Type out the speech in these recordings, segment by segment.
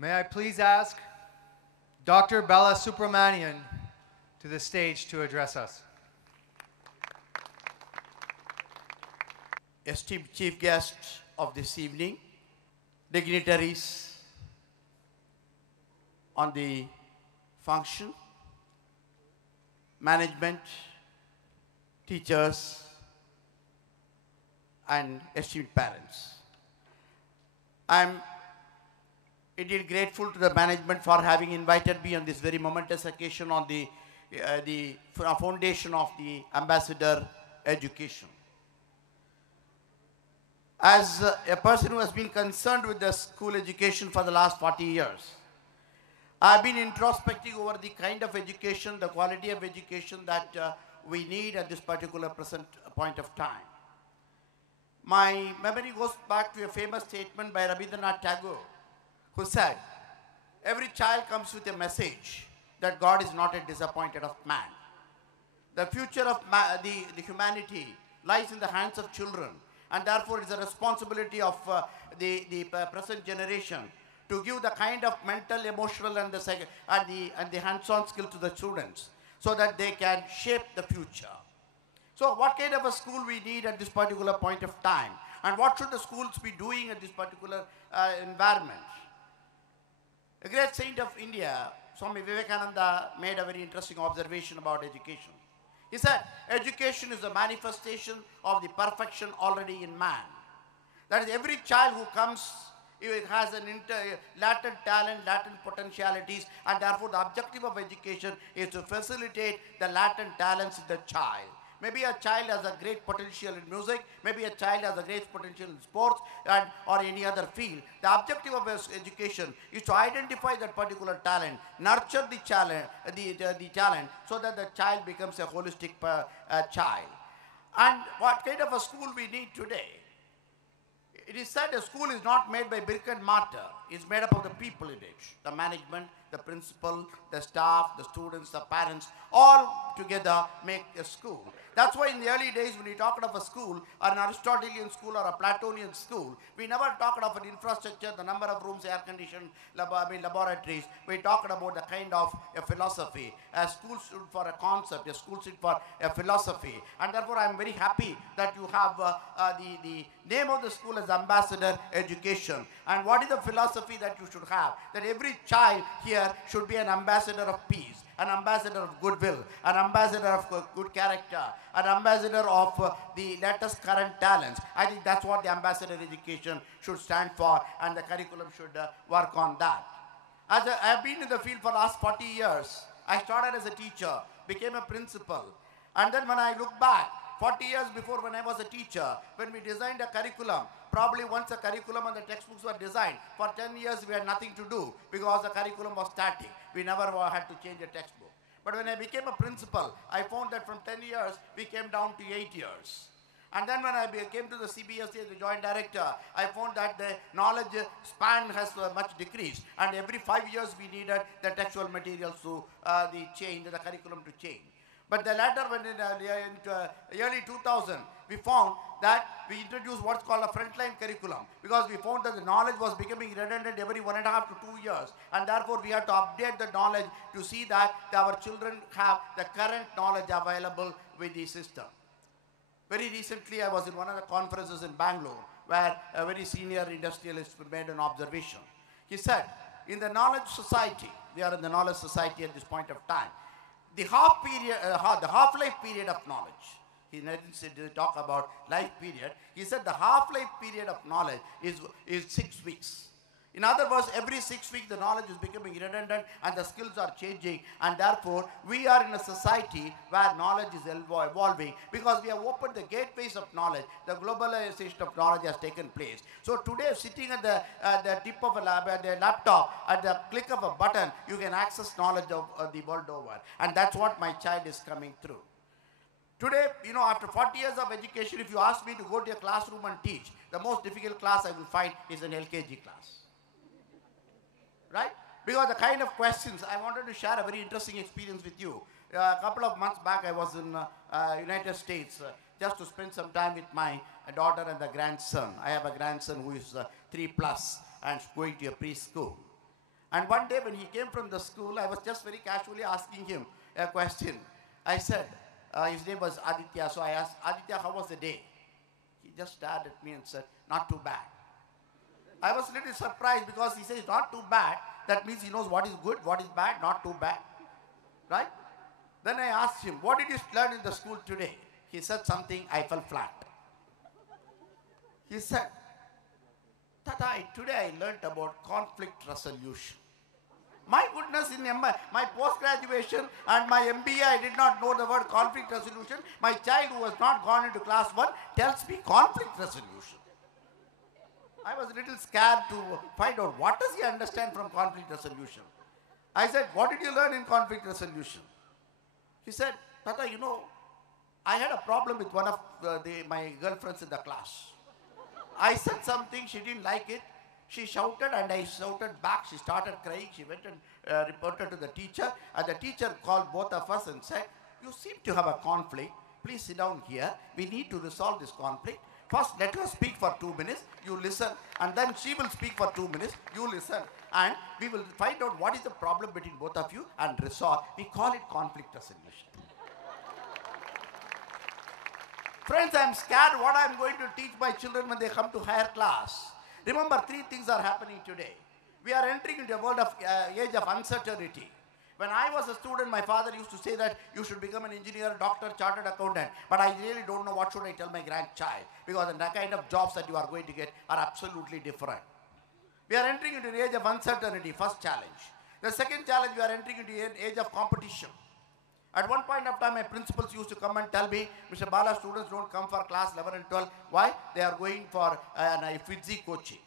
May I please ask Dr. Balasubramanian to the stage to address us. Esteemed chief guests of this evening, dignitaries on the function, management, teachers, and esteemed parents. I'm indeed grateful to the management for having invited me on this very momentous occasion on the foundation of the Ambassador Education. As a person who has been concerned with the school education for the last 40 years, I've been introspecting over the kind of education, the quality of education that we need at this particular present point of time. My memory goes back to a famous statement by Rabindranath Tagore, who said, "Every child comes with a message that God is not a disappointed of man. The future of the humanity lies in the hands of children, and therefore it's a responsibility of the present generation to give the kind of mental, emotional, and the hands-on skill to the students so that they can shape the future." So what kind of a school we need at this particular point of time, and what should the schools be doing at this particular environment? A great saint of India, Swami Vivekananda, made a very interesting observation about education. He said, education is a manifestation of the perfection already in man. That is, every child who comes, it has an latent talent, latent potentialities, and therefore the objective of education is to facilitate the latent talents in the child. Maybe a child has a great potential in music, maybe a child has a great potential in sports or any other field. The objective of education is to identify that particular talent, nurture the talent so that the child becomes a holistic child. And what kind of a school we need today? It is said a school is not made by brick and mortar. It's made up of the people in it. The management, the principal, the staff, the students, the parents, all together make a school. That's why in the early days when we talked of a school, or an Aristotelian school or a Platonian school, we never talked of an infrastructure, the number of rooms, air-conditioned laboratories. We talked about the kind of a philosophy. A school stood for a concept, a school stood for a philosophy. And therefore I am very happy that you have the name of the school as Ambassador Education. And what is the philosophy that you should have? That every child here should be an ambassador of peace, an ambassador of goodwill, an ambassador of good character, an ambassador of the latest current talents. I think that's what the ambassador education should stand for, and the curriculum should work on that. As I have been in the field for the last 40 years, I started as a teacher, became a principal, and then when I look back, 40 years before when I was a teacher, when we designed a curriculum, probably once the curriculum and the textbooks were designed, for 10 years we had nothing to do because the curriculum was static. We never had to change a textbook. But when I became a principal, I found that from 10 years, we came down to 8 years. And then when I came to the CBSE as the joint director, I found that the knowledge span has much decreased. And every 5 years we needed the textual materials to the curriculum to change. But the latter, when in early 2000, we found that we introduced what's called a frontline curriculum, because we found that the knowledge was becoming redundant every 1.5 to 2 years, and therefore we had to update the knowledge to see that our children have the current knowledge available with the system. Very recently, I was in one of the conferences in Bangalore where a very senior industrialist made an observation. He said, in the knowledge society, we are in the knowledge society at this point of time, the half-life period of knowledge, he didn't talk about life period, he said the half-life period of knowledge is 6 weeks. In other words, every 6 weeks the knowledge is becoming redundant and the skills are changing, and therefore we are in a society where knowledge is evolving because we have opened the gateways of knowledge. The globalization of knowledge has taken place. So today, sitting at the tip of the laptop, at the click of a button, you can access knowledge of the world over, and that's what my child is coming through. Today, after 40 years of education, if you ask me to go to a classroom and teach, the most difficult class I will find is an LKG class. Right? Because the kind of questions, I wanted to share a very interesting experience with you. A couple of months back, I was in United States just to spend some time with my daughter and the grandson. I have a grandson who is 3+ and going to a preschool. And one day when he came from the school, I was just very casually asking him a question. I said, his name was Aditya, so I asked, Aditya, how was the day? He just stared at me and said, not too bad. I was a little surprised because he says not too bad. That means he knows what is good, what is bad, not too bad. Right? Then I asked him, what did you learn in the school today? He said something, I fell flat. He said, Tata, today I learned about conflict resolution. My goodness, in my post-graduation and my MBA, I did not know the word conflict resolution. My child who has not gone into class 1 tells me conflict resolution. I was a little scared to find out what does he understand from conflict resolution. I said, what did you learn in conflict resolution? He said, Tata, you know, I had a problem with one of my girlfriends in the class. I said something, she didn't like it. She shouted and I shouted back. She started crying. She went and reported to the teacher. And the teacher called both of us and said, you seem to have a conflict. Please sit down here. We need to resolve this conflict. First, let her speak for 2 minutes. You listen. And then she will speak for 2 minutes. You listen. And we will find out what is the problem between both of you and resolve. We call it conflict resolution. Friends, I am scared what I am going to teach my children when they come to higher class. Remember, 3 things are happening today. We are entering into a world of age of uncertainty. When I was a student, my father used to say that you should become an engineer, doctor, chartered accountant. But I really don't know what should I tell my grandchild, because the kind of jobs that you are going to get are absolutely different. We are entering into an age of uncertainty, first challenge. The second challenge, we are entering into an age of competition. At one point of time, my principals used to come and tell me, Mr. Bala, students don't come for class 11 and 12. Why? They are going for FITZI coaching.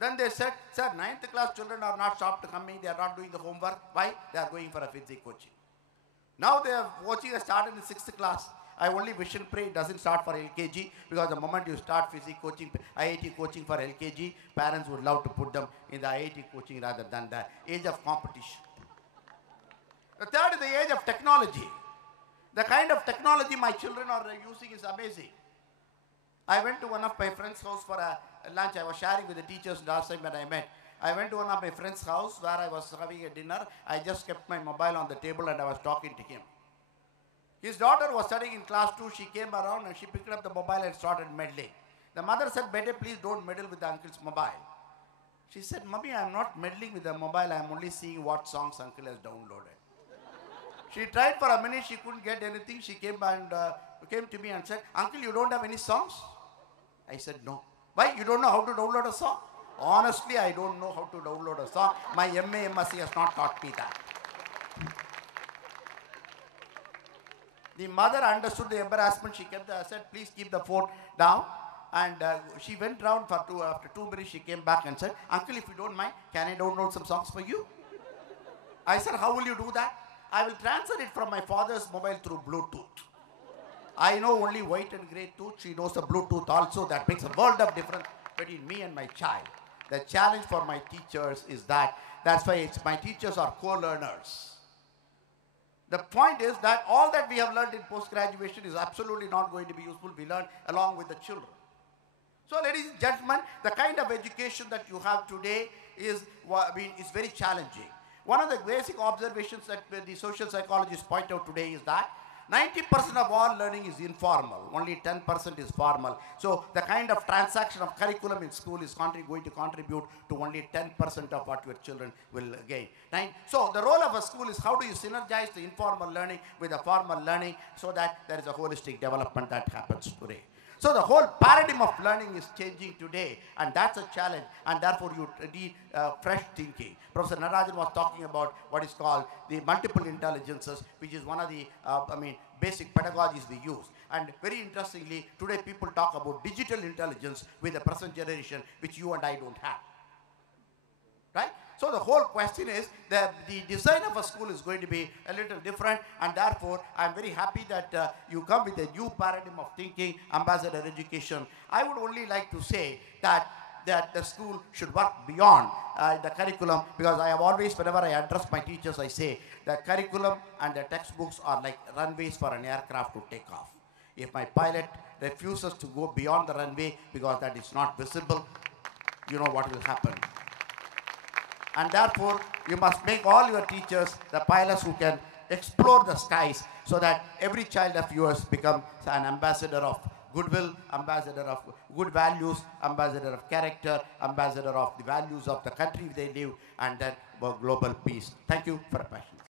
Then they said, sir, 9th class children are not stopped coming. They are not doing the homework. Why? They are going for a FITZI coaching. Now they are watching has started in 6th class. I only wish and pray it doesn't start for LKG, because the moment you start FITZI coaching, IIT coaching for LKG, parents would love to put them in the IIT coaching rather than the age of competition. The third is the age of technology. The kind of technology my children are using is amazing. I went to one of my friend's house for a lunch. I was sharing with the teachers last time when I met. I went to one of my friend's house where I was having a dinner. I just kept my mobile on the table and I was talking to him. His daughter was studying in class 2. She came around and she picked up the mobile and started meddling. The mother said, Bete, please don't meddle with the uncle's mobile. She said, Mummy, I am not meddling with the mobile. I am only seeing what songs uncle has downloaded. She tried for a minute, she couldn't get anything. She came to me and said, Uncle, you don't have any songs? I said, no. Why? You don't know how to download a song? Honestly, I don't know how to download a song. My MA, MSc has not taught me that. The mother understood the embarrassment. She said, please keep the phone down. And she went round for after 2 minutes, she came back and said, Uncle, if you don't mind, can I download some songs for you? I said, how will you do that? I will transfer it from my father's mobile through Bluetooth. I know only white and grey tooth. She knows the Bluetooth also. That makes a world of difference between me and my child. The challenge for my teachers is that's why my teachers are co-learners. The point is that all that we have learned in post-graduation is absolutely not going to be useful. We learn along with the children. So, ladies and gentlemen, the kind of education that you have today is very challenging. One of the basic observations that the social psychologists point out today is that 90% of all learning is informal. Only 10% is formal. So the kind of transaction of curriculum in school is going to contribute to only 10% of what your children will gain. So the role of a school is how do you synergize the informal learning with the formal learning so that there is a holistic development that happens today. So the whole paradigm of learning is changing today, and that's a challenge, and therefore you need fresh thinking. Professor Narajan was talking about what is called the multiple intelligences, which is one of the basic pedagogies we use. And very interestingly, today people talk about digital intelligence with the present generation, which you and I don't have. Right? So the whole question is that the design of a school is going to be a little different, and therefore I am very happy that you come with a new paradigm of thinking, ambassador education. I would only like to say that the school should work beyond the curriculum, because I have always, whenever I address my teachers, I say the curriculum and the textbooks are like runways for an aircraft to take off. If my pilot refuses to go beyond the runway because that is not visible, you know what will happen. And therefore, you must make all your teachers the pilots who can explore the skies, so that every child of yours becomes an ambassador of goodwill, ambassador of good values, ambassador of character, ambassador of the values of the country they live, and then global peace. Thank you for your passion.